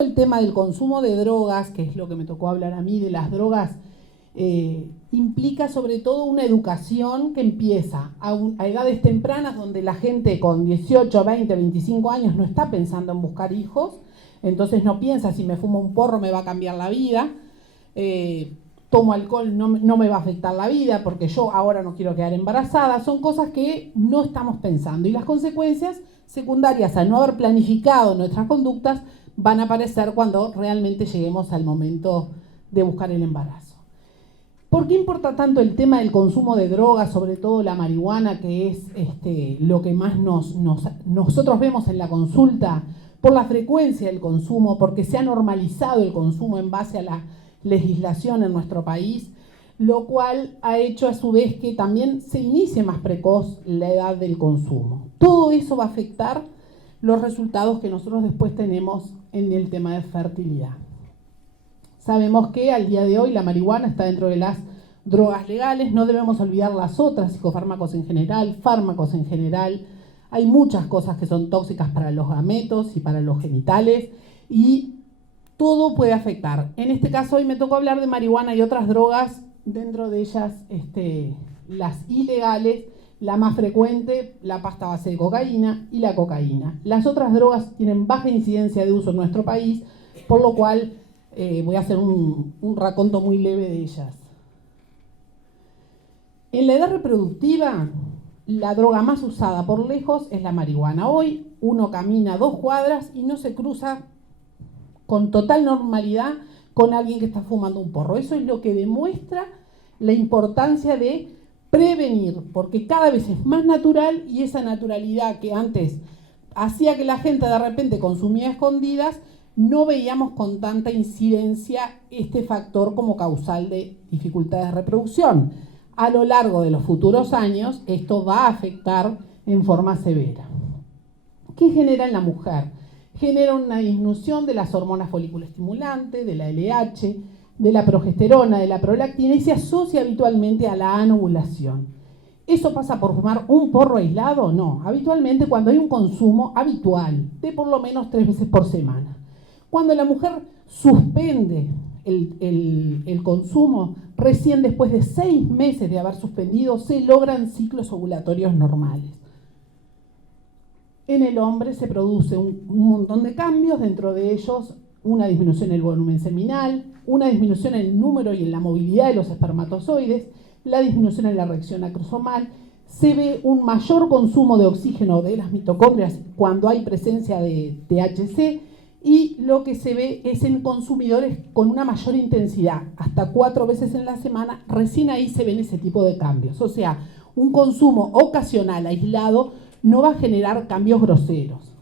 El tema del consumo de drogas, que es lo que me tocó hablar a mí de las drogas, implica sobre todo una educación que empieza a edades tempranas, donde la gente con 18, 20, 25 años no está pensando en buscar hijos, entonces no piensa si me fumo un porro me va a cambiar la vida, tomo alcohol no me va a afectar la vida porque yo ahora no quiero quedar embarazada. Son cosas que no estamos pensando y las consecuencias secundarias al no haber planificado nuestras conductas van a aparecer cuando realmente lleguemos al momento de buscar el embarazo. ¿Por qué importa tanto el tema del consumo de drogas, sobre todo la marihuana, que es lo que más nosotros vemos en la consulta? Por la frecuencia del consumo, porque se ha normalizado el consumo en base a la legislación en nuestro país, lo cual ha hecho a su vez que también se inicie más precoz la edad del consumo. Todo eso va a afectar los resultados que nosotros después tenemos en el tema de fertilidad. Sabemos que al día de hoy la marihuana está dentro de las drogas legales, no debemos olvidar las otras, psicofármacos en general, fármacos en general. Hay muchas cosas que son tóxicas para los gametos y para los genitales y todo puede afectar. En este caso hoy me tocó hablar de marihuana y otras drogas, dentro de ellas las ilegales. La más frecuente, la pasta base de cocaína y la cocaína. Las otras drogas tienen baja incidencia de uso en nuestro país, por lo cual voy a hacer un raconto muy leve de ellas. En la edad reproductiva, la droga más usada por lejos es la marihuana. Hoy uno camina 2 cuadras y no se cruza con total normalidad con alguien que está fumando un porro. Eso es lo que demuestra la importancia de prevenir, porque cada vez es más natural y esa naturalidad que antes hacía que la gente de repente consumía a escondidas, no veíamos con tanta incidencia este factor como causal de dificultades de reproducción. A lo largo de los futuros años, esto va a afectar en forma severa. ¿Qué genera en la mujer? Genera una disminución de las hormonas folículo estimulante, de la LH, de la progesterona, de la prolactina y se asocia habitualmente a la anovulación. ¿Eso pasa por fumar un porro aislado? No, habitualmente cuando hay un consumo habitual de por lo menos 3 veces por semana. Cuando la mujer suspende el consumo, recién después de 6 meses de haber suspendido, se logran ciclos ovulatorios normales. En el hombre se produce un montón de cambios, dentro de ellos una disminución en el volumen seminal, una disminución en el número y en la movilidad de los espermatozoides, la disminución en la reacción acrosomal, se ve un mayor consumo de oxígeno de las mitocondrias cuando hay presencia de THC y lo que se ve es en consumidores con una mayor intensidad, hasta 4 veces en la semana, recién ahí se ven ese tipo de cambios. O sea, un consumo ocasional, aislado, no va a generar cambios groseros.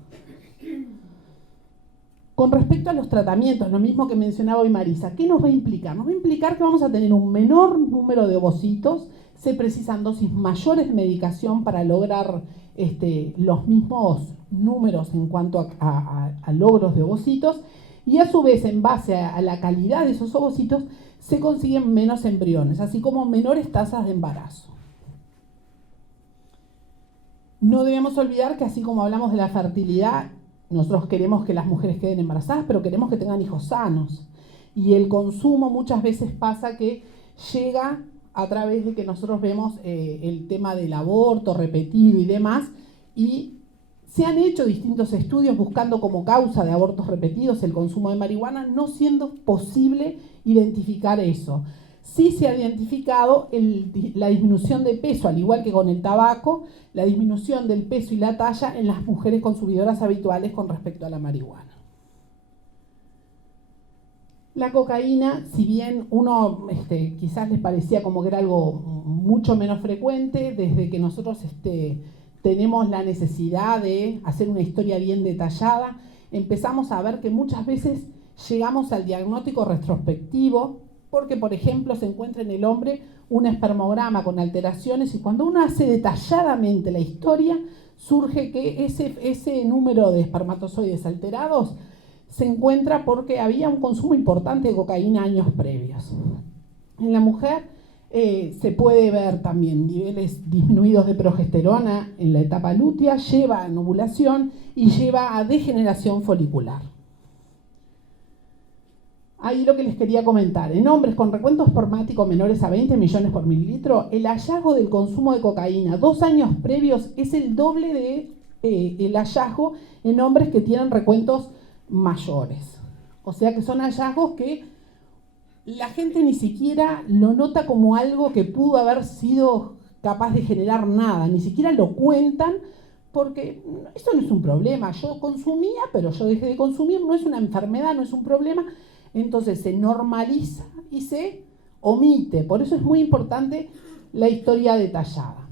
Con respecto a los tratamientos, lo mismo que mencionaba hoy Marisa, ¿qué nos va a implicar? Nos va a implicar que vamos a tener un menor número de ovocitos, se precisan dosis mayores de medicación para lograr los mismos números en cuanto a logros de ovocitos, y a su vez, en base a la calidad de esos ovocitos, se consiguen menos embriones, así como menores tasas de embarazo. No debemos olvidar que así como hablamos de la fertilidad, nosotros queremos que las mujeres queden embarazadas, pero queremos que tengan hijos sanos. Y el consumo muchas veces pasa que llega a través de que nosotros vemos el tema del aborto repetido y demás, y se han hecho distintos estudios buscando como causa de abortos repetidos el consumo de marihuana, no siendo posible identificar eso. Sí se ha identificado la disminución de peso, al igual que con el tabaco, la disminución del peso y la talla en las mujeres consumidoras habituales con respecto a la marihuana. La cocaína, si bien uno quizás les parecía como que era algo mucho menos frecuente, desde que nosotros tenemos la necesidad de hacer una historia bien detallada, empezamos a ver que muchas veces llegamos al diagnóstico retrospectivo, porque, por ejemplo, se encuentra en el hombre un espermograma con alteraciones y cuando uno hace detalladamente la historia, surge que ese número de espermatozoides alterados se encuentra porque había un consumo importante de cocaína años previos. En la mujer se puede ver también niveles disminuidos de progesterona en la etapa lútea, lleva a ovulación y lleva a degeneración folicular. ahí lo que les quería comentar. En hombres con recuento espermático menores a 20 millones por mililitro, el hallazgo del consumo de cocaína 2 años previos es el doble de el hallazgo en hombres que tienen recuentos mayores. O sea que son hallazgos que la gente ni siquiera lo nota como algo que pudo haber sido capaz de generar nada, ni siquiera lo cuentan, porque eso no es un problema. Yo consumía, pero yo dejé de consumir, no es una enfermedad, no es un problema. Entonces se normaliza y se omite. Por eso es muy importante la historia detallada.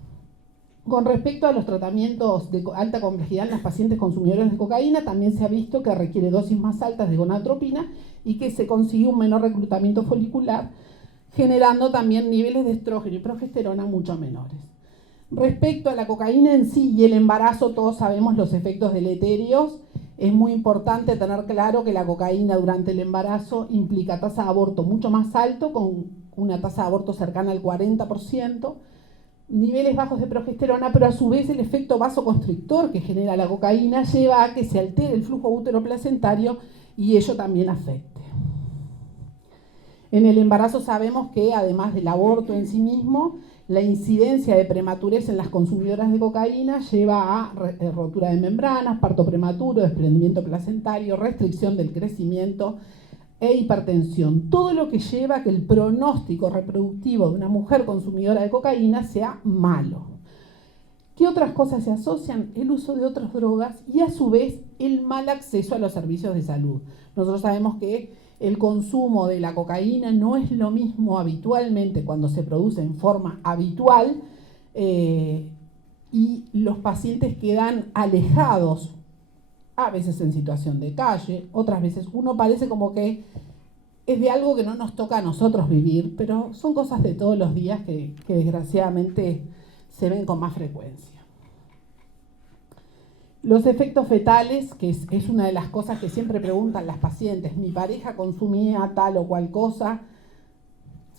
Con respecto a los tratamientos de alta complejidad en los pacientes consumidores de cocaína, también se ha visto que requiere dosis más altas de gonadotropina y que se consigue un menor reclutamiento folicular, generando también niveles de estrógeno y progesterona mucho menores. Respecto a la cocaína en sí y el embarazo, todos sabemos los efectos deleterios. Es muy importante tener claro que la cocaína durante el embarazo implica tasa de aborto mucho más alto, con una tasa de aborto cercana al 40%, niveles bajos de progesterona, pero a su vez el efecto vasoconstrictor que genera la cocaína lleva a que se altere el flujo útero-placentario y ello también afecte. En el embarazo sabemos que además del aborto en sí mismo, la incidencia de prematurez en las consumidoras de cocaína lleva a rotura de membranas, parto prematuro, desprendimiento placentario, restricción del crecimiento e hipertensión. Todo lo que lleva a que el pronóstico reproductivo de una mujer consumidora de cocaína sea malo. ¿Qué otras cosas se asocian? El uso de otras drogas y a su vez el mal acceso a los servicios de salud. Nosotros sabemos que el consumo de la cocaína no es lo mismo habitualmente cuando se produce en forma habitual y los pacientes quedan alejados, a veces en situación de calle, otras veces uno parece como que es de algo que no nos toca a nosotros vivir, pero son cosas de todos los días que desgraciadamente se ven con más frecuencia. Los efectos fetales, que es una de las cosas que siempre preguntan las pacientes, mi pareja consumía tal o cual cosa,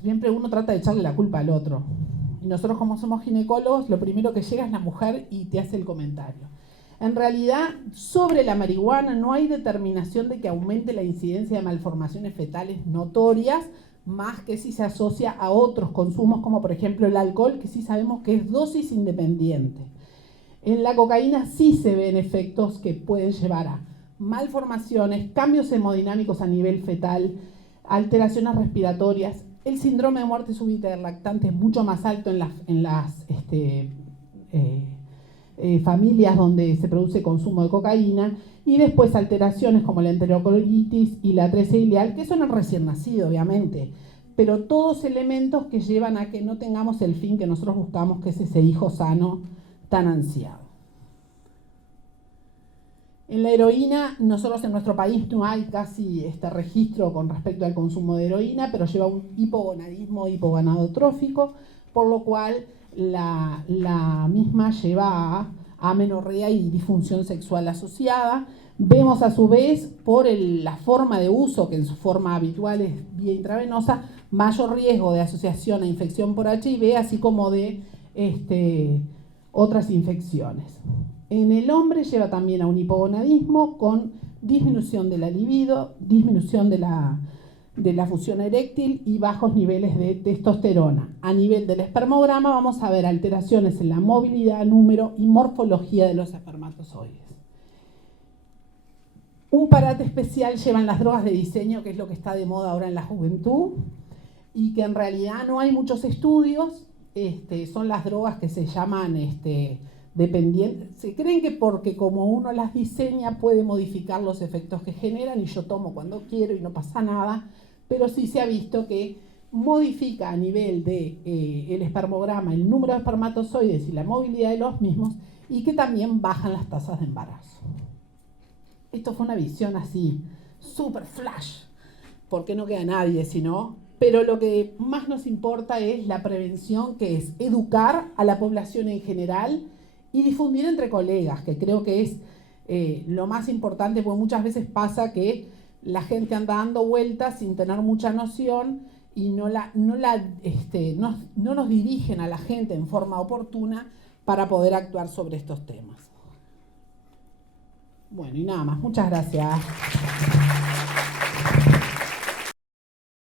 siempre uno trata de echarle la culpa al otro. Y nosotros como somos ginecólogos, lo primero que llega es la mujer y te hace el comentario. En realidad, sobre la marihuana no hay determinación de que aumente la incidencia de malformaciones fetales notorias, más que si se asocia a otros consumos, como por ejemplo el alcohol, que sí sabemos que es dosis independiente. En la cocaína sí se ven efectos que pueden llevar a malformaciones, cambios hemodinámicos a nivel fetal, alteraciones respiratorias. El síndrome de muerte súbita del lactante es mucho más alto en las familias donde se produce consumo de cocaína, y después alteraciones como la enterocolitis y la atresia ileal, que son el recién nacido, obviamente, pero todos elementos que llevan a que no tengamos el fin que nosotros buscamos, que es ese hijo sano tan ansiado. En la heroína, nosotros en nuestro país no hay casi registro con respecto al consumo de heroína, pero lleva un hipogonadismo hipogonadotrófico, por lo cual la misma lleva a amenorrea y disfunción sexual asociada. Vemos a su vez, por la forma de uso, que en su forma habitual es vía intravenosa, mayor riesgo de asociación a infección por HIV, así como de otras infecciones. En el hombre lleva también a un hipogonadismo con disminución de la libido, disminución de la función eréctil y bajos niveles de testosterona. A nivel del espermograma vamos a ver alteraciones en la movilidad, número y morfología de los espermatozoides. Un parate especial llevan las drogas de diseño, que es lo que está de moda ahora en la juventud, y que en realidad no hay muchos estudios. Son las drogas que se llaman dependientes. Se creen que porque como uno las diseña puede modificar los efectos que generan, y yo tomo cuando quiero y no pasa nada, pero sí se ha visto que modifica a nivel de el espermograma el número de espermatozoides y la movilidad de los mismos, y que también bajan las tasas de embarazo. Esto fue una visión así, super flash, porque no queda nadie, sino, pero lo que más nos importa es la prevención, que es educar a la población en general y difundir entre colegas, que creo que es lo más importante, porque muchas veces pasa que la gente anda dando vueltas sin tener mucha noción y no nos dirigen a la gente en forma oportuna para poder actuar sobre estos temas. Bueno, y nada más. Muchas gracias.